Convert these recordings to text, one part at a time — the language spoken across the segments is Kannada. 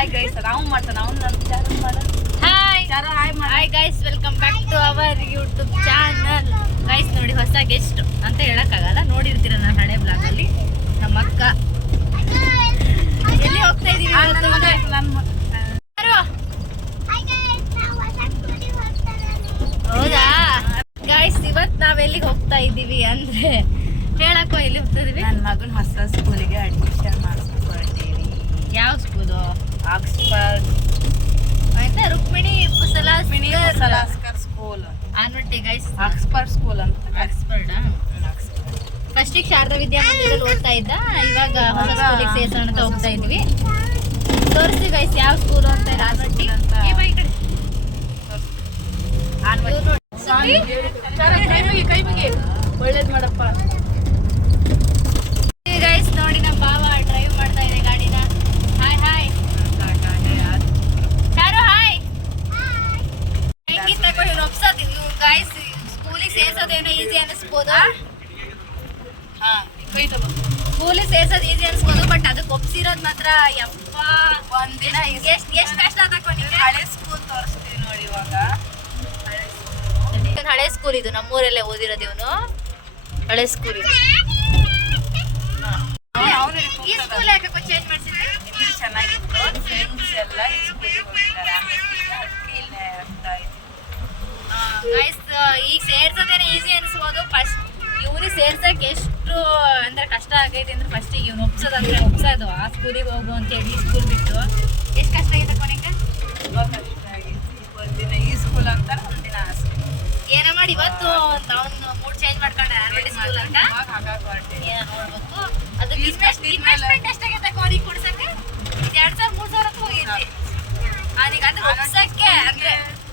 ಹಾಯ್ ಗೈಸ್ ನಾವು ಮಾಡ್ತಾನೆ ನಾವು hi guys welcome back to our YouTube channel. Guys ನೋಡಿ ಹೊಸ ಗೆಸ್ಟ್ ಅಂತ ಹೇಳಕ್ಕಾಗಲ್ಲ, ನೋಡಿರ್ತೀರ ನಾನು ಹಳೆ ಬ್ಲಾಗ್ ಅಲ್ಲಿ. ನಮ್ಮ ಅಕ್ಕ ಎಲ್ಲಿ ಹೋಗ್ತಾ ಇದೀವಿ ಹೌದಾ ಗೈಸ್? ಇವತ್ತು ನಾವೆಲ್ಲಿಗೆ ಹೋಗ್ತಾ ಇದ್ದೀವಿ ಅಂದ್ರೆ ಹೇಳಕ್ಕೋ ಎಲ್ಲಿ ಹೋಗ್ತಾ ಇದೀವಿ. ನನ್ನ ಮಗನ ಹೊಸ ಸ್ಕೂಲಿಗೆ ಅಡ್ಮಿಷನ್ ಮಾಡಿಸ್ಕೊಂಡಿದ್ದೀವಿ. ಯಾವ ಸ್ಕೂಲು? ಆಕ್ಸ್ಫರ್ಡ್ ಅಂತ Rukmini Salaskar school Anavatti guys. Oxford school ಅಂತ. ಆಕ್ಸ್ಫರ್ಡ್ ಫಸ್ಟಿಗೆ ಶಾರದಾ ವಿದ್ಯಾಮಂದಿರದಲ್ಲಿ ಓದ್ತಾ ಇದ್ದ, ಇವಾಗ ಹೊಸ ಸ್ಕೂಲಿಗೆ ಸೇರ್ಸೋಣ ಅಂತ ಹೋಗ್ತಾ ಇದ್ವಿ. ತೋರಿಸಿ ಗೈಸ್ ಯಾವ ಸ್ಕೂಲು ಅಂತ. ಆನ್ವಟ್ಟಿ ಕೈ ಮುಗಿ ಒಳ್ಳೇದು ಮಾಡಪ್ಪ. ಗೈಸ್ ನೋಡಿ ನಮ್ಮ ಬಾವ ಡ್ರೈವ್ ಮಾಡ್ತಾ ಇದೆ ಗಾಡಿನ. ಹಾಯ್ ಹಾಯ್ ಚಾರು ಹಾಯ್. ಹೆಂಗಿತ್ತ ಇವ್ರು ಒಪ್ಸೋದು ಗೈಸ್? ಸ್ಕೂಲಿಗೆ ಸೇರ್ಸೋದೇನೋ ಈಸಿ ಅನಿಸ್ಬೋದು, ಸ್ಕೂಲಿಗೆ ಸೇರ್ಸೋದು ಈಸಿ ಅನಿಸ್ಬೋದು, ಬಟ್ ಅದಕ್ಕೆ ಒಪ್ಸಿರೋದು ಮಾತ್ರ ಯಪ್ಪ ಒಂದಿನ ಎಷ್ಟು ಕಷ್ಟ ತಕೊ ನಿಮ್ಗೆ. ಹಳೆ ಸ್ಕೂಲ್ ತೋರಿಸ್ತೀವಿ ನೋಡಿ. ಇವಾಗ ಹಳೆ ಸ್ಕೂಲ್ ಇದು, ನಮ್ಮೂರಲ್ಲೇ ಓದಿರೋದು ಇವನು. ಹಳೆ ಸ್ಕೂಲ್ ಇದು. ಈ ಸ್ಕೂಲ್ ಯಾಕೆ ಚೇಂಜ್ ಮಾಡ್ಸಿದ್ರೆ? ಇದು ಚೆನ್ನಾಗಿತ್ತು, ಫ್ರೆಂಡ್ಸ್ ಎಲ್ಲ ಈ ಸ್ಕೂಲಿಗೆ ಹೋಗಿದ್ದಾರೆ. ಇಲ್ಲೇ ಆಗ್ತಾ ಇತ್ತು. ಗೈಸ್ ಈಗ ಸೇರ್ಸೋದೇನೆ ಈಸಿ ಅನಿಸ್ಬೋದು, ಫಸ್ಟ್ ಇವ್ರಿಗೆ ಸೇರ್ಸಕ್ಕೆ ಎಷ್ಟು ಅಂದ್ರೆ ಕಷ್ಟ ಆಗೈತೆ ಅಂದ್ರೆ ಫಸ್ಟಿಗೆ ಇವ್ನು ಒಪ್ಸೋದು ಆ ಸ್ಕೂಲಿಗೆ ಹೋಗು ಅಂತೇಳಿ ಈ ಸ್ಕೂಲ್ ಬಿಟ್ಟು ಎಷ್ಟು ಕಷ್ಟ ಆಗೈತೆ ಕೊನೆಗೆ? ತುಂಬ ಕಷ್ಟ ಆಗಿತ್ತು. ಒಂದಿನ ಈ ಸ್ಕೂಲ್ ಅಂತ ಒಂದಿನ ಆ ಸ್ಕೂಲ್. ಏನೋ ಮಾಡಿ ಇವತ್ತು ಅವ್ನು ಮೂಡ್ ಚೇಂಜ್ ಮಾಡ್ಕೊಂಡೆ ಆನ್ವಟ್ಟಿ ಸ್ಕೂಲ್ ಅಂತ. ಏನೋ ನೋಡ್ಬೇಕು. ಅದು ಇನ್ವೆಸ್ಟ್ಮೆಂಟ್ ಎಷ್ಟಾಗೈತೆ ಕೋನಿಗೆ ಕೊಡ್ಸಕ್ಕೆ? 2,000-3,000 ಅಂತ ಹೋಗೈತಿ ಅವನಿಗೆ. ಅಂದ್ರೆ ಒಪ್ಸಕ್ಕೆ ಅಂದ್ರೆ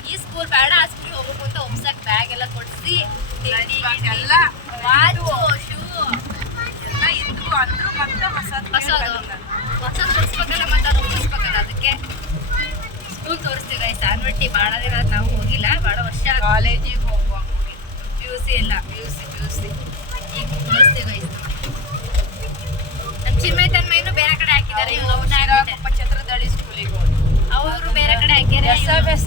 ಈ ಸ್ಕೂಲ್ ಬೇಡ ಆ ಸ್ಕೂಲ್ ಹೋಗ್ಬೇಕು ಅಂತ ಒಪ್ಸಕ್ಕೆ ಬ್ಯಾಗ್ ಎಲ್ಲ ಕೊಡಿಸಿ ಎಲ್ಲ ವಾಚು ಶೂ ಎಲ್ಲ ಇದ್ರು ಅಂದ್ರು ಮತ್ತೆ ಹೊಸದು ಕೊಡಿಸ್ಬೇಕಲ್ಲ, ಮತ್ತೆ ಅದು ಒಪ್ಪಿಸ್ಬೇಕಲ್ಲ. ಅದಕ್ಕೆ ಸ್ಕೂಲ್ ತೋರಿಸ್ತೀವಿ ಗೈಸ್. ಆನ್ವಟ್ಟಿ ಭಾಳ ದಿನ ನಾವು ಹೋಗಿಲ್ಲ, ಭಾಳ ವರ್ಷ. ಕಾಲೇಜಿಗೆ ಹೋಗುವಾಗ PUC ಎಲ್ಲ PUC ಈಗ ತೋರಿಸ್ತೀವಿ ಗೈಸ್. ನಮ್ಮ ಚಿನ್ಮಯ ತನ್ಮಯ್ಯನು ಬೇರೆ ಕಡೆ ಹಾಕಿದ್ದಾರೆ, ಛತ್ರದಳ್ಳಿ ಸ್ಕೂಲಿಗೆ ಹೋಗಿ ಅವರು ಬೇರೆ ಕಡೆ ಹಾಕ್ಯಾರೆ. SFS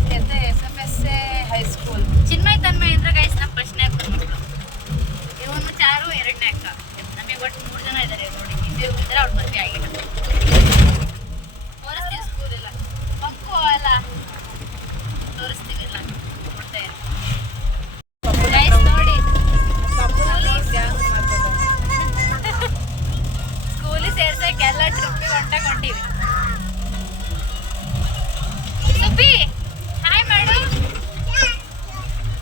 high school. ಚಿನ್ಮಯ ತನ್ಮಯ ಅಂದ್ರೆ ಗೈಸ್ ನಮ್ಮ ಫಸ್ಟ್ನೇ ಅಕ್ಕ ಮಕ್ಕಳು. ಇವನು ಚಾರು ಎರಡನೇ ಅಕ್ಕ. ನಮಗೆ ಒಟ್ಟು 3 ಜನ ಇದ್ದಾರೆ ನೋಡಿ. ಇದ್ದಾರೆ, ಅವ್ರು ಮದುವೆ ಆಗಿಲ್ಲ. ತೋರಿಸ್ತೀವಿ ಸ್ಕೂಲ್ ಎಲ್ಲ ಮಕ್ಕಳು ಎಲ್ಲ ತೋರಿಸ್ತೀವಿ ಎಲ್ಲ ಕೊಡ್ತಾ ಗೈಸ್ ನೋಡಿ. ಸ್ಕೂಲಿಗೆ ಸೇರ್ಸಕ್ಕೆ ಎಲ್ಲ ಟ್ರಿಪ್ಪಿಗೆ ಹೊಂಟೀವಿ. ಸುಬ್ಬಿ ಹಾಯ್ ಮಾಡು.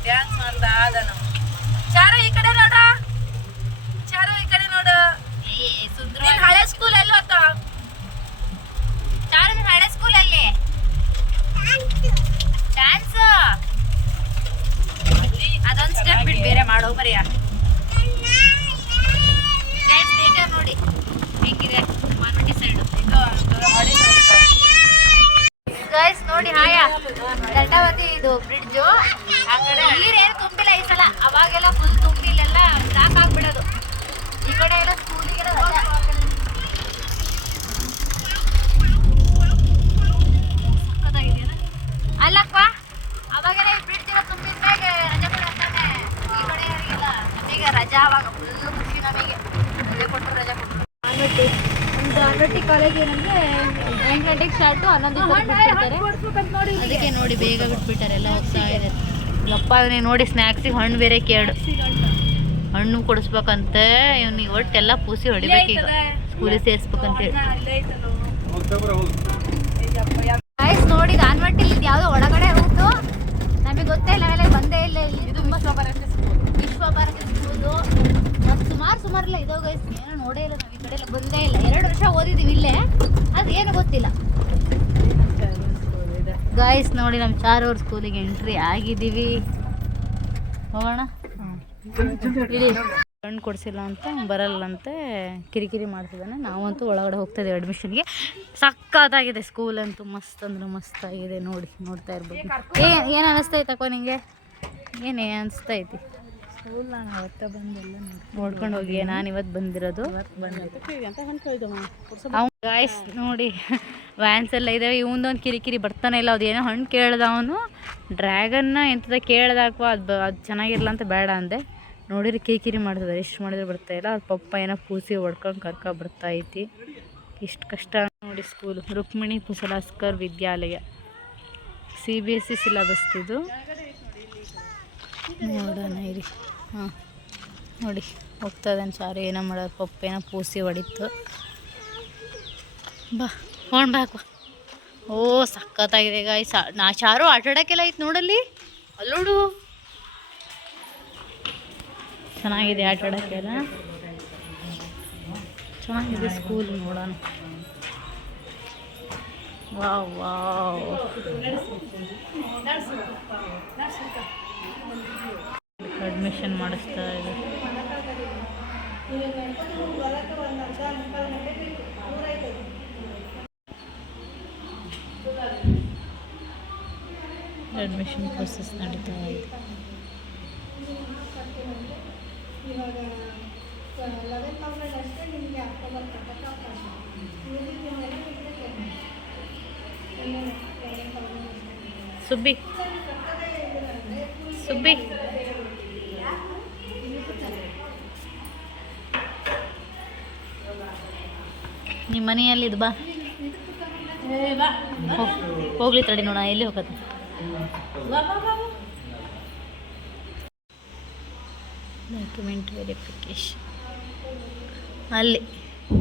ಡ್ಯಾನ್ಸ್ ಮಾಡ್ತಾ ಆದ ನಾವು. ಚಾರು ಈ ಕಡೆ ನೋಡ, ಚಾರು ಈ ಕಡೆ ನೋಡು. ನಿನ್ ಹಳೆ ಸ್ಕೂಲ್ ಎಲ್ಲಿ ಹೋತ? ಚಾರು ನಿನ್ ಹಳೆ ಸ್ಕೂಲ್ ಎಲ್ಲಿ? ಡ್ಯಾನ್ಸ್ ಅದೊಂದು ಸ್ಟೆಪ್ ಬಿಟ್ಟು ಬೇರೆ ಮಾಡೋ ಮರಿಯ. ನೇಚರ್ ನೋಡಿ ಹೆಂಗಿದೆ ಮಾನ್ವಟ್ಟಿ ಸೈಡ್. ಗೈಸ್ ನೋಡಿ ಹಾಯ ದಂಡಾವತಿ ಇದು ಬ್ರಿಡ್ಜು. ಆ ಕಡೆ ನೀರೇನು ತುಂಬಿಲ್ಲ ಈ ಸಲ, ಅವಾಗೆಲ್ಲ ಫುಲ್ ತುಂಬಿ ಇಲ್ಲೆಲ್ಲ ಬ್ಲಾಕ್ ಆಗ್ಬಿಡೋದು. ಈ ಕಡೆ ಎಲ್ಲ ಸ್ಕೂಲಿಗೆಲ್ಲ ಸಕ್ಕತ್ತಾಗಿದೆಯಲ್ಲ ಅಲ್ಲಕ್ಕ. ಅವಾಗೆಲ್ಲ ಈ ಬ್ರಿಡ್ಜ್ ಎಲ್ಲ ತುಂಬಿದ್ದಾಗ ರಜೆ ಕೊಡ್ತಾನೆ ಈ ಕಡೆಯವರಿಗೆಲ್ಲ. ನಮಗೆ ರಜಾ ಅವಾಗ ಫುಲ್ಲು ಖುಷಿ, ನಮಗೆ ರಜೆ ಕೊಟ್ಟರು. ಆನ್ವಟ್ಟಿ ಒಂದು ಆನ್ವಟ್ಟಿ ಕಾಲೇಜ್ ಏನಂದ್ರೆ 9 ಗಂಟೆಗೆ ಸ್ಟಾರ್ಟು, 11 ಅದಕ್ಕೆ ನೋಡಿ ಬೇಗ ಬಿಟ್ಬಿಟ್ಟಾರೆ, ಎಲ್ಲ ಹೋಗ್ತಾ ಇದೆ. ಯಪ್ಪ ನೀನು ನೋಡಿ ಸ್ನ್ಯಾಕ್ಸಿಗೆ ಹಣ್ಣು ಬೇರೆ ಕೇಳು, ಹಣ್ಣು ಕೊಡಿಸ್ಬೇಕಂತೆ ಇವ್ನಿಗೆ. ಒಟ್ಟೆಲ್ಲ ಪೂಸಿ ಹೊಡಿಬೇಕು ಈಗ ಸ್ಕೂಲಿಗೆ ಸೇರಿಸ್ಬೇಕಂತೇಳಿ. ಗೈಸ್ ನೋಡಿ ಆನ್ವಟ್ಟಿಲಿ ಇದು ಯಾವುದೋ ಒಳಗಡೆ ರೂಟು, ನಮಗೆ ಗೊತ್ತೇ ಇಲ್ಲ, ಅವೆಲ್ಲ ಬಂದೇ ಇಲ್ಲ. ಇಲ್ಲಿ ತುಂಬ ವಿಶ್ವಭಾರತಿ ಸ್ಕೂಲು ಸುಮಾರು ಇಲ್ಲ ಇದೋ ಗೈಸ್. ಏನೋ ನೋಡೇ ಇಲ್ಲ ನಾವು, ಈ ಕಡೆ ಎಲ್ಲ ಬಂದೇ ಇಲ್ಲ. 2 ವರ್ಷ ಓದಿದ್ದೀವಿ ಇಲ್ಲೇ, ಅದು ಏನು ಗೊತ್ತಿಲ್ಲ. ಗೈಸ್ ನೋಡಿ ನಮ್ಮ ಚಾರೂರ್ ಸ್ಕೂಲಿಗೆ ಎಂಟ್ರಿ ಆಗಿದ್ದೀವಿ. ಹೋಗೋಣ. ಹಣ್ಣು ಕೊಡಿಸಿಲ್ಲ ಅಂತ ಬರಲ್ಲಂತೆ, ಕಿರಿಕಿರಿ ಮಾಡ್ತಿದ್ದಾನೆ. ನಾವಂತೂ ಒಳಗಡೆ ಹೋಗ್ತಾ ಇದ್ದೀವಿ ಅಡ್ಮಿಷನ್ಗೆ. ಸಕ್ಕತ್ತಾಗಿದೆ ಸ್ಕೂಲ್ ಅಂತೂ, ಮಸ್ತ್ ಅಂದ್ರೆ ಮಸ್ತ್ ಆಗಿದೆ. ನೋಡ್ತಾ ಇರ್ಬೋದು. ಏನು ಅನಿಸ್ತೈತಕ್ಕ ನಿಂಗೆ? ಏನೇ ಅನಿಸ್ತೈತಿ? ಸ್ಕೂಲ್ ನಾನು ಅವತ್ತ ಬಂದೆಲ್ಲ ನೋಡ್ಕೊಂಡು ಹೋಗಿ. ನಾನು ಇವತ್ತು ಬಂದಿರೋದು. ಗಾಯ್ಸ್ ನೋಡಿ ವ್ಯಾನ್ಸ್ ಎಲ್ಲ ಇದ್ದಾವೆ. ಇವೊಂದೊಂದು ಕಿರಿಕಿರಿ ಬರ್ತಾನೆ ಇಲ್ಲ. ಅದು ಏನೋ ಹಣ್ಣು ಕೇಳ್ದ ಅವನು, ಡ್ರ್ಯಾಗನ್ನ ಎಂಥದ ಕೇಳ್ದಾಕವ, ಅದು ಚೆನ್ನಾಗಿರಲ್ಲ ಅಂತ ಬೇಡ ಅಂದೆ. ನೋಡಿರಿ ಕಿರಿಕಿರಿ ಮಾಡ್ತದೆ, ಎಷ್ಟು ಮಾಡಿದ್ರೆ ಬರ್ತಾಯಿಲ್ಲ. ಅದು ಪಪ್ಪ ಏನೋ ಕೂಸಿ ಹೊಡ್ಕೊಂಡು ಬರ್ತಾಯಿತಿ. ಇಷ್ಟು ಕಷ್ಟ ನೋಡಿ ಸ್ಕೂಲು. ರುಕ್ಮಿಣಿ ಕುಶಲಾಸ್ಕರ್ ವಿದ್ಯಾಲಯ, CBSE ಸಿಲೆಬಸ್ ಇದು. ನೋಡೋಣ ಇರಿ. ಹಾಂ ನೋಡಿ ಹೋಗ್ತಾಯಿದ್ದಾನೆ ಚಾರು. ಏನೋ ಮಾಡೋದು, ಪಪ್ಪ ಏನೋ ಪೂಸಿ ಹೊಡಿತು. ಬಾ ಫೋನ್ ಬಾಕು. ಓ ಸಖತ್ತಾಗಿದೆ ಗಾಯ್ಸ್. ಚಾರು ಆಟಾಡೋಕ್ಕೆಲ್ಲ ಐತೆ ನೋಡಲ್ಲಿ, ಅಲ್ಲೋಡು ಚೆನ್ನಾಗಿದೆ ಆಟಾಡೋಕ್ಕೆಲ್ಲ, ಚೆನ್ನಾಗಿದೆ ಸ್ಕೂಲ್. ನೋಡೋಣ. ವಾವ್ ವಾವ್, ಅಡ್ಮಿಷನ್ ಮಾಡಿಸ್ತಾ ಇದೆ. ಅಡ್ಮಿಷನ್ ಪ್ರೊಸೆಸ್ ನಡೀತಾ ಇದೆ. ಸುಬ್ಬಿ ಸುಬ್ಬಿ ನಿಮ್ಮ ಮನೆಯಲ್ಲಿದ್ದು ಬಾ. ಹೋಗ್ಲಿ ತಡಿ ನೋಡ, ಎಲ್ಲಿ ಹೋಗತ್ತೆ. ಡಾಕ್ಯುಮೆಂಟ್ ವೆರಿಫಿಕೇಶನ್ ಅಲ್ಲಿ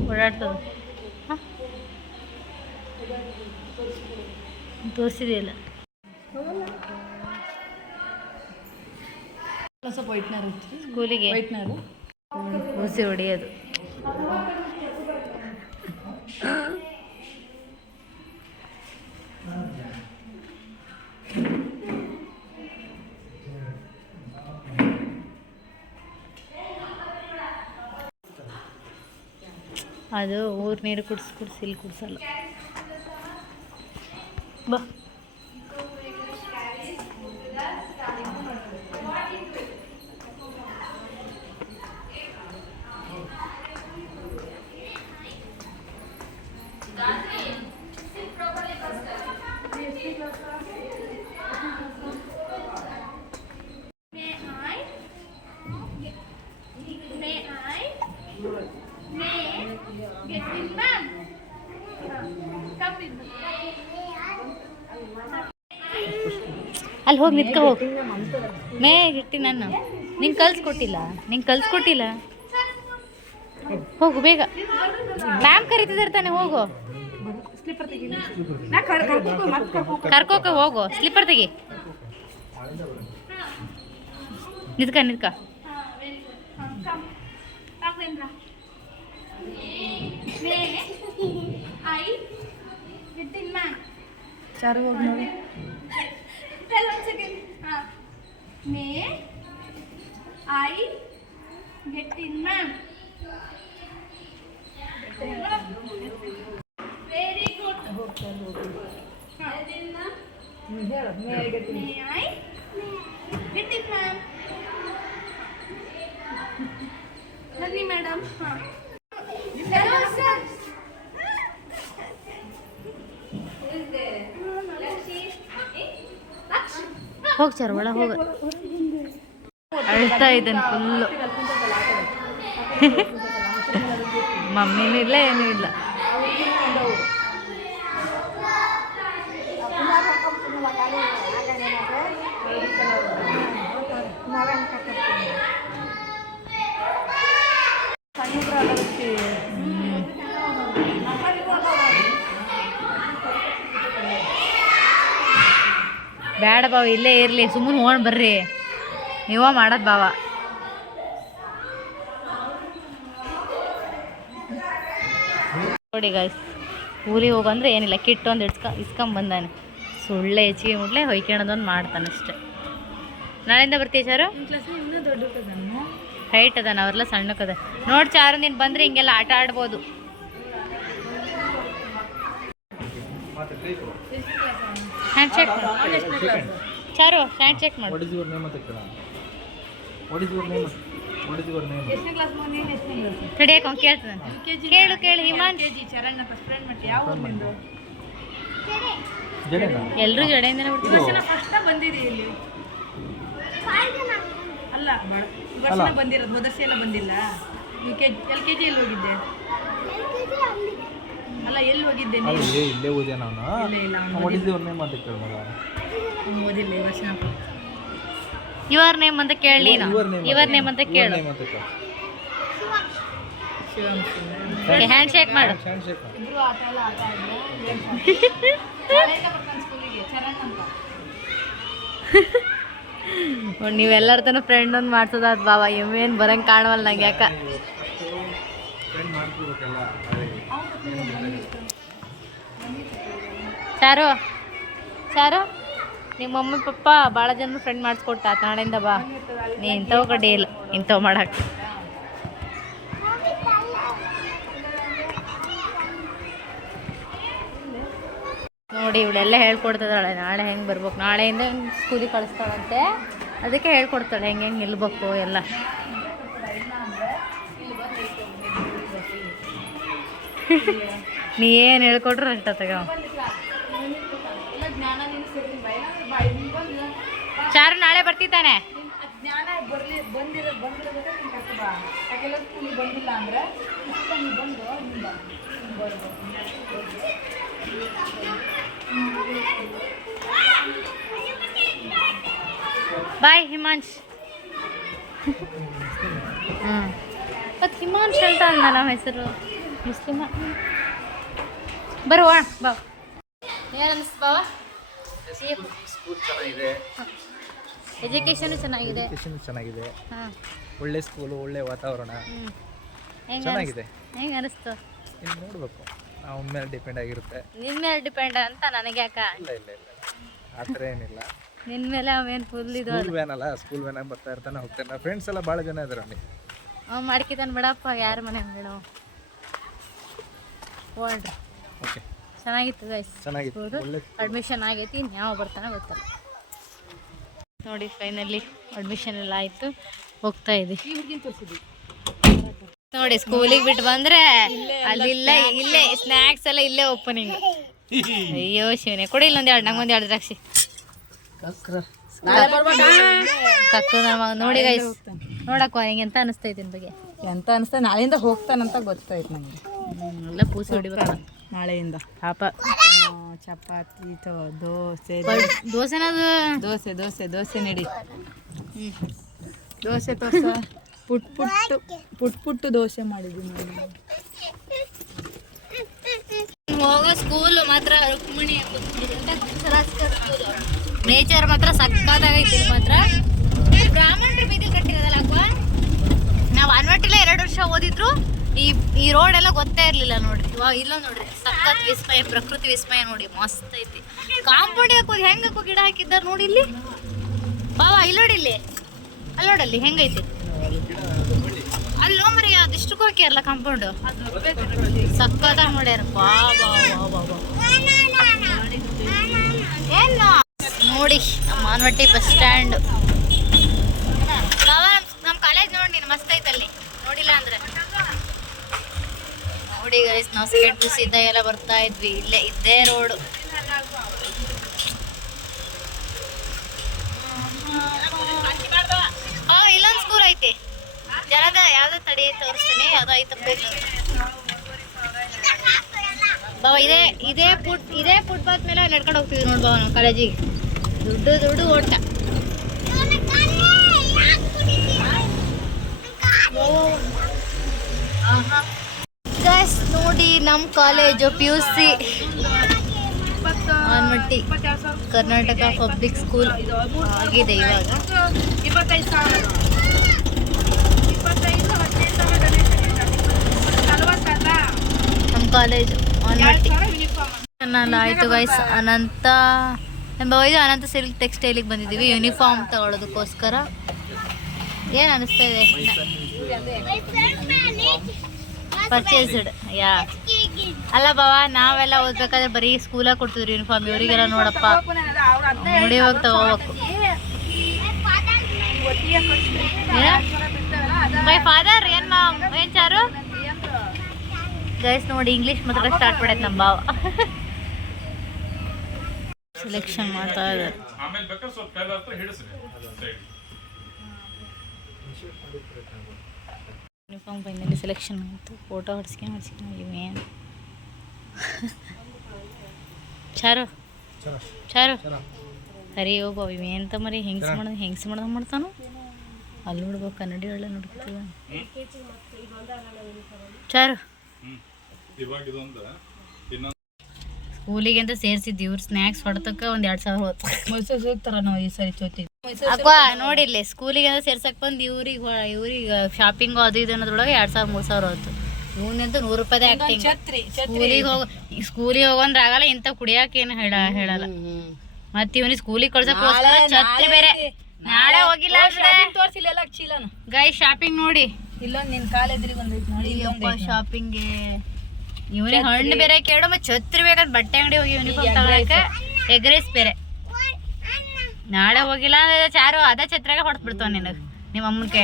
ಓಡಾಡ್ತದೆ. ಹಾಂ ತೋರಿಸಿದೆಯಲ್ಲ. ಸ್ಕೂಲಿಗೆ ಕೂಸಿ ಹೊಡಿಯೋದು. ಅದು ಊರು ನೀರು ಕುಡಿಸಿ ಇಲ್ಲಿ ಕುಡಿಸಲ್ಲ. ಬಾ ಅಲ್ಲಿ ಹೋಗಿ ನಿಂತ್ಕೊ ಹೋಗಿ. ಮೇ ಇಟ್ಟಿ ನಾನು ನಿಂಗೆ ಕಲ್ಸ್ಕೊಟ್ಟಿಲ್ಲ. ಹೋಗು ಬೇಗ, ಮ್ಯಾಮ್ ಕರಿತಿದ್ದಾರೆ ತಾನೆ. ಹೋಗು ಕರ್ಕೋಕೆ ಹೋಗು. ಸ್ಲಿಪ್ಪರ್ ತೆಗಿ. ನಿಂತ್ಕ ಚಾರು ಹೋಗಿ ನೋಡಿ. May I get in, ma'am? Very good. May I get in, ma'am? Nani, madam? Hello, sir. ಹೋಗಿ ಚಾರು ಒಳ ಹೋಗ. ಅಳ್ತಾ ಇದ್ದಾನೆ ಫುಲ್ಲು. ಮಮ್ಮಿನೂ ಇಲ್ಲ ಏನೂ ಇಲ್ಲ. ಬೇಡ ಬಾವ, ಇಲ್ಲೇ ಇರಲಿ, ಸುಮ್ಮನೆ ಹೋಗಿ ಬರ್ರಿ. ನೀವ ಮಾಡೋದು ಬಾವ. ನೋಡಿ ಗಾಯ್ಸ್, ಊರಿಗೆ ಹೋಗಂದ್ರೆ ಏನಿಲ್ಲ, ಕಿಟ್ಟು ಒಂದು ಇಸ್ಕೊಂಬಂದಾನೆ. ಸುಳ್ಳೆ ಹೆಚ್ಚಿಗೆ ಮುಟ್ಲೆ ಹೊಯ್ಕೊಳೋದೊಂದು ಮಾಡ್ತಾನೆ ಅಷ್ಟೆ. ನಾಳೆಯಿಂದ ಬರ್ತೀಯ ಚಾರು? ಹೈಟ್ ಅದಾನ, ಅವ್ರೆಲ್ಲ ಸಣ್ಣಕ್ಕದ. ನೋಡಿ ಚಾರು, ನೀನು ಬಂದರೆ ಹಿಂಗೆಲ್ಲ ಆಟ ಆಡ್ಬೋದು. ಹ್ಯಾಂಡ್ ಚೆಕ್ ಮಾಡು ಚಾರು, ಹ್ಯಾಂಡ್ ಚೆಕ್ ಮಾಡು. ತಡಿಯಕ್ಕೆ ಅವ್ನು ಕೇಳ್ತಾನೆ. ಕೇಳು ಹಿಮಾನ್. ಚರಣ್ಣ ಫಸ್ಟ್ ಫ್ರೆಂಡ್ ಮಾಡಿ ಯಾವ ಊರು ನಿಂದು? ಜಡೆನಾ? ಎಲ್ಲರೂ ಜಡೆಯಿಂದನೇ ಬಿಡ್ತಾರೆ. ಇದು ಫಸ್ಟ್ ಬಂದಿದೆ ಇಲ್ಲಿ ಅಲ್ಲ ವರ್ಷ ಅಲ್ಲ. ಬಂದಿರೋದು ಹೋದರ್ಸಿ ಎಲ್ಲ ಬಂದಿಲ್ಲ LKG ಎಲ್ಲಿ ಹೋಗಿದ್ದೆ ಅಲ್ಲ ಎಲ್ಲಿ ಹೋಗಿದ್ದೆ ನೀನು ಅಲ್ಲಿ ಇಲ್ಲೇ ಓದ್ಯ ನಾನು ಇಲ್ಲ ವಾಟ್ ಇಸ್ ಯುವರ್ ನೇಮ್ ಅಂತ ಕೇಳಿದಾಗ ಓದಿಲ್ಲ ಈ ವರ್ಷ ಯುವರ್ ನೇಮ್ ಅಂತ ಕೇಳಿ ಯುವರ್ ನೇಮ್ ಅಂತ ಕೇಳು. ಹ್ಯಾಂಡ್ ಶೇಕ್ ಮಾಡು. ಹ್ಯಾಂಡ್ ಶೇಕ್ ಇಬ್ರು ಆಟ ಎಲ್ಲ ಆಟ ಆಡಿದ್ರೆ ನಾಳೆಯಿಂದ ಬರ್ತಾನೆ ಸ್ಕೂಲಿಗೆ ಚರಣ್ ಅಂತ ನೀವೆಲ್ಲರ ತನಕ ಫ್ರೆಂಡ್ ಒಂದು ಮಾಡ್ಸೋದಾದ್ ಬಾವ ಇವೇನು ಬರಂಗೆ ಕಾಣವಲ್ಲ ನಂಗೆ ಯಾಕ. ಫ್ರೆಂಡ್ ಮಾಡ್ಕೊಳ್ಬೇಕಲ್ಲ. ಚಾರು ಚಾರು ನಿಮ್ಮ ಮಮ್ಮಿ ಪಪ್ಪ ಭಾಳ ಜನ ಫ್ರೆಂಡ್ ಮಾಡಿಸ್ಕೊಟ್ಟ ನಾಳೆಯಿಂದ ಬಾ. ನೀ ಇಂಥವು ಕಡೆ ಇಲ್ಲ ಇಂಥವು ಮಾಡಕ್ಕೆ. ನೋಡಿ ಇವಳೆಲ್ಲ ಹೇಳ್ಕೊಡ್ತಿದ್ದಾಳೆ ನಾಳೆ ಹೆಂಗೆ ಬರ್ಬೇಕು, ನಾಳೆಯಿಂದ ಸ್ಕೂಲಿಗೆ ಕಳಿಸ್ತಾಳಂತೆ, ಅದಕ್ಕೆ ಹೇಳ್ಕೊಡ್ತಾಳೆ ಹೆಂಗೆ ಹೆಂಗೆ ನಿಲ್ಬೇಕು ಎಲ್ಲ. ನೀ ಏನು ಹೇಳ್ಕೊಟ್ರು ಅಷ್ಟ ತಗೋ. ಚಾರು ನಾಳೆ ಬರ್ತಿದ್ದಾನೆ. ಜ್ಞಾನ ಬಂದಿರೋದಕ್ಕೆ ನೀನು ಕರ್ಕೊಂಡ್ ಬಾ. ಯಾಕೆಲ್ಲ ಸ್ಕೂಲಿಗೆ ಬಂದಿಲ್ಲ ಅಂದರೆ ನೀನು ಬಂದು ಬಾಯ್ ಹಿಮಾಂಶ್. ಮತ್ತು ಹಿಮಾಂಶ್ ಅಂತ ಅಂದ ನಮ್ಮ ಹೆಸರು ಮುಸ್ಲಿಮ. ಬರುವ ಬಾ. ಏನು ಅನಿಸ್ತು ಬಾವ? ಸ್ಕೂಲ್ ಚೆನ್ನಾಗಿದೆ, ಎಜುಕೇಷನು ಚೆನ್ನಾಗಿದೆ. ಎಜುಕೇಷನ್ ಚೆನ್ನಾಗಿದೆ, ಹಾಂ ಒಳ್ಳೆ ಸ್ಕೂಲು, ಒಳ್ಳೆ ವಾತಾವರಣ ಹೆಂಗೆ ಚೆನ್ನಾಗಿದೆ. ಹೆಂಗೆ ಅನಿಸ್ತು? ಇನ್ನು ನೋಡಬೇಕು, ಅವನ ಮೇಲೆ ಡಿಪೆಂಡ್ ಆಗಿರುತ್ತೆ. ನಿನ್ನ ಮೇಲೆ ಡಿಪೆಂಡ್ ಅಂತ ನನಗೆ ಯಾಕ? ಇಲ್ಲ ಇಲ್ಲ ಇಲ್ಲ ಆ ಥರ ಏನಿಲ್ಲ. ನಿನ್ನ ಮೇಲೆ ಅವೇನು ಫುಲ್ ಇದು ಸ್ಕೂಲ್ ವ್ಯಾನ್ ಅಲ್ಲ, ಸ್ಕೂಲ್ ವ್ಯಾನಾಗಿ ಬರ್ತಾ ಇರ್ತಾನೆ ಹೋಗ್ತಾನೆ. ನನ್ನ ಫ್ರೆಂಡ್ಸ್ ಎಲ್ಲ ಭಾಳ ಜನ ಇದ್ದಾರೆ ಅವನಿಗೆ. ಅವ್ ಮಾಡ್ಕಿತಾನೆ ಬಿಡಪ್ಪ, ಯಾರ ಮನೆ ಹೇಳೋ ಓಲ್ಡ್ರಿ. ಓಕೆ ಚೆನ್ನಾಗಿತ್ತು ಗೈಸ್. ಚೆನ್ನಾಗಿತ್ತು, ಒಳ್ಳೆ ಅಡ್ಮಿಷನ್ ಆಗೈತಿ, ಯಾವ ಬರ್ತಾನೆ ಗೊತ್ತಲ್ಲ. ನೋಡಿ ಫೈನಲಿ ಅಡ್ಮಿಷನ್ ಎಲ್ಲ ಆಯಿತು, ಹೋಗ್ತಾ ಇದ್ದೀವಿ. ನೋಡಿ ಸ್ಕೂಲಿಗೆ ಬಿಟ್ಟು ಬಂದರೆ ಅಲ್ಲಿಲ್ಲ, ಇಲ್ಲೇ ಸ್ನ್ಯಾಕ್ಸ್ ಎಲ್ಲ ಇಲ್ಲೇ ಓಪನಿಂಗ್. ಅಯ್ಯೋ ಶಿವನೇ ಕೊಡಿ, ಇಲ್ಲೊಂದು ಎರಡು ನಂಗೊಂದು ಎರಡು ದ್ರಾಕ್ಷಿ ಕಕ್ಕು ನೋಡಿ ಗೈಸ್. ನೋಡಕ್ಕ ಹಿಂಗೆ ಎಂತ ಅನಿಸ್ತೈತಿ ನಿನ್ ಬಗ್ಗೆ? ಎಂತ ಅನಿಸ್ತಾ ನಾಳೆಯಿಂದ ಹೋಗ್ತಾನಂತ ಗೊತ್ತಾಯ್ತು ನನಗೆ. ಎಲ್ಲ ಪೂಸಿ ಹೊಡಿಬೇಕಲ್ಲ ನಾಳೆಯಿಂದ ಪಾಪ. ಚಪಾತಿ ದೋಸೆ ದೋಸೆನದು ದೋಸೆ ದೋಸೆ ದೋಸೆ ನಡಿ. ದೋಸೆ ತೋರ್ಸ. ಪುಟ್ಟು ದೋಸೆ ಮಾಡಿದ್ದೀನಿ ಹೋಗೋ ಸ್ಕೂಲ್ ಮಾತ್ರ ರುಕ್ಮಿಣಿ ನೇಚರ್ ಮಾತ್ರ ಸಕ್ಕತ್ತಾಗೈತಿ ಮಾತ್ರ. ಬ್ರಾಹ್ಮಣರು ಬೀದಿ ಕಟ್ಟಿರೋದಲ್ಲ ಅಕ್ಕ. ನಾವು ಅನ್ವಟ್ಟಿಲ್ಲ 2 ವರ್ಷ ಓದಿದ್ರು ಈ ರೋಡ್ ಎಲ್ಲ ಗೊತ್ತೇ ಇರಲಿಲ್ಲ ನೋಡ್ರಿ. ಇವಾಗ ಇಲ್ಲ ನೋಡ್ರಿ, ಸಖತ್ ವಿಸ್ಮಯ, ಪ್ರಕೃತಿ ವಿಸ್ಮಯ ನೋಡಿ, ಮಸ್ತ್ ಐತಿ. ಕಾಂಪೌಂಡ್ ಹಾಕೋದು ಹೆಂಗೆ ಹಾಕೋ ಗಿಡ ಹಾಕಿದ್ದಾರೆ ನೋಡಿ ಇಲ್ಲಿ ಬಾವಾ. ಇಲ್ಲಿ ನೋಡಿ, ಇಲ್ಲಿ ಅಲ್ಲಿ ನೋಡಲ್ಲಿ ಹೆಂಗೈತಿ ಅಲ್ಲಿ ಮರಿ ಅದಿಷ್ಟಕ್ಕೂ ಹಾಕ್ಯಾರಲ್ಲ ಕಾಂಪೌಂಡು, ಸಕ್ಕತ್ತಾಗಿ ಮಾಡ್ಯಾರ. ಬಾ ಬಾ ಬಾ ಬಾ ಏನು ನೋಡಿ ನಮ್ಮ ಮಾನವಟ್ಟಿ ಬಸ್ ಸ್ಟ್ಯಾಂಡ್. ನಮ್ಮ ಕಾಲೇಜ್ ನೋಡಿ ಮಸ್ತ್ ಐತಲ್ಲಿ, ನೋಡಿಲ್ಲ ಅಂದ್ರೆ ನೋಡಿ ಗೈಸ್. ನಾವು ಸೆಕೆಂಡ್ ಪಿ ಯು ಸಿ ಇದ್ದಾಗ ಎಲ್ಲ ಬರ್ತಾ ಇದ್ವಿ, ಇಲ್ಲೇ ಇದ್ದೇ ರೋಡು. ಇಲ್ಲೊಂದು ಸ್ಕೂಲ್ ಐತಿ, ಜನದ ಯಾವ್ದೋ ತಡಿ ತೋರಿಸ್ತೀನಿ, ಯಾವ್ದೋ ಐತಪ್ಪ ಬಾವ. ಇದೇ ಫುಟ್ಪಾತ್ ಮೇಲೆ ನಡ್ಕೊಂಡು ಹೋಗ್ತಿದ್ವಿ ನೋಡಿ ಬಾವ ನಮ್ಮ ಕಾಲೇಜಿಗೆ. ದುಡ್ಡು ಓಟ. ಗೈಸ್ ನೋಡಿ ನಮ್ಮ college PUC Anavatti Karnataka public school ಆಗಿದೆ ಇವಾಗ. 25,000 ನಮ್ಮ ಕಾಲೇಜು ಆನ್ಮಟ್ಟಿ. ನಾನು ಆಯಿತು ಗೈಸ್. ಅನಂತ ಇದು ಅನಂತ ಸಿಲ್ಕ್ ಟೆಕ್ಸ್ಟೈಲಿಗೆ ಬಂದಿದ್ದೀವಿ ಯೂನಿಫಾರ್ಮ್ ತಗೊಳ್ಳೋದಕ್ಕೋಸ್ಕರ. ಏನು ಅನಿಸ್ತಾ ಇದೆ? ಪರ್ಚೇಸ್ಡ್ ಯಾ ಅಲ್ಲ ಬಾವ, ನಾವೆಲ್ಲ ಓದ್ಬೇಕಾದ್ರೆ ಬರೀ ಸ್ಕೂಲಾಗ ಕೊಡ್ತಿದ್ರು ಯೂನಿಫಾರ್ಮ್. ಇವರಿಗೆಲ್ಲ ನೋಡಪ್ಪ ನೋಡಿ ಹೋಗಿ ತಗೋಬೇಕು. ಬೈ ಫಾದರ್ ಏನು ಚಾರು ಗೈಸ್ ನೋಡಿ ಇಂಗ್ಲೀಷ್ ಮಾತ್ರ ಸ್ಟಾರ್ಟ್ ಮಾಡೈತೆ ನಮ್ಮ ಬಾವ. ಸೆಲೆಕ್ಷನ್ ಮಾಡ್ತಾ ಇದ್ದಾರೆ. ಆಮೇಲೆ ಬೇಕಾದ್ರೆ ಸ್ವಲ್ಪ ಕೈಲಾರ್ತ ಹಿಡಿಸ್ರಿ ಸೈಡ್. ಯೂನಿಫಾರ್ಮ್ ಫೈನಲಿ ಸೆಲೆಕ್ಷನ್ ಆಯಿತು. ಫೋಟೋ ಹೊಡ್ಸ್ಕೊಂಡು ಇವೇನು ಚಾರು ಹರಿ ಹೋಗು ಇವೇಂತ ಮರಿ ಹೆಂಗ್ಸ್ ಮಾಡೋದು ಮಾಡ್ತಾನು. ಅಲ್ಲಿ ನೋಡ್ಬೇಕು ಕನ್ನಡಿ ಒಳ್ಳೆ ನೋಡ್ತೀವಿ ಚಾರು. ಇವಾಗ ಇದೊಂದು ಇನ್ನೊಂದು ಸ್ಕೂಲಿಗೆ ಅಂತ ಸೇರಿಸಿದ್ದು ಇವ್ರು ಸ್ನ್ಯಾಕ್ಸ್ ಹೊಡ್ತಕ್ಕ ಒಂದು 2,000 ಹೋಯ್ತು. ಮೈಸೂರು ಹೋಗ್ತಾರ ನಾವು ಈ ಸರಿ ಚೋತಿ ಅಕ್ಕ ನೋಡಿಲ್ಲ ಸ್ಕೂಲಿಗೆ ಅಂತ ಸೇರ್ಸಕ್ ಬಂದು ಇವ್ರಿಗೆ ಶಾಪಿಂಗು ಅದು ಇದು ಅನ್ನೋದ್ರೊಳಗೆ 2,000-3,000 ಹೋಯ್ತು. ಇವನಂತೂ 100 ರೂಪಾಯಿ ಆಕ್ಟಿಂಗ್. ಸ್ಕೂಲಿಗೆ ಹೋಗಂದ್ರೆ ಆಗಲ್ಲ, ಇಂಥ ಕುಡಿಯಾಕ ಏನು ಹೇಳಲ್ಲ. ಮತ್ತೆ ಇವನಿಗೆ ಸ್ಕೂಲಿಗೆ ಕಳ್ಸಕ್ಕೋಸ್ಕರ ಛತ್ರಿ ಬೇರೆ. ನಾಳೆ ಹೋಗಿಲ್ಲ ತೋರಿಸಿಲ್ಲ ಚೀಲನ ಗೈ ಶಾಪಿಂಗ್ ನೋಡಿ. ಇಲ್ಲೊಂದು ನಿನ್ನ ಕಾಲೇಜ್ರಿಗೆ ಒಂದೈತಿ ನೋಡಿ. ಶಾಪಿಂಗ್ಗೆ ಇವನಿಗೆ ಹಣ್ಣು ಬೇರೆ ಕೇಳು, ಮತ್ತೆ ಛತ್ರಿ ಬೇಕಂತ ಬಟ್ಟೆ ಅಂಗಡಿ ಹೋಗಿ ಯೂನಿಫಾರ್ಮ್ ತಗೊಳಕ್ಕೆ ಎಗ್ ರೈಸ್ ಬೇರೆ. ನಾಳೆ ಹೋಗಿಲ್ಲ ಅಂದ್ರೆ ಚಾರು ಅದ ಛತ್ರಾಗ ಹೊಡೆದ್ಬಿಡ್ತಾವ ನಿನಗೆ ನಿಮ್ಮ ಅಮ್ಮನಿಗೆ.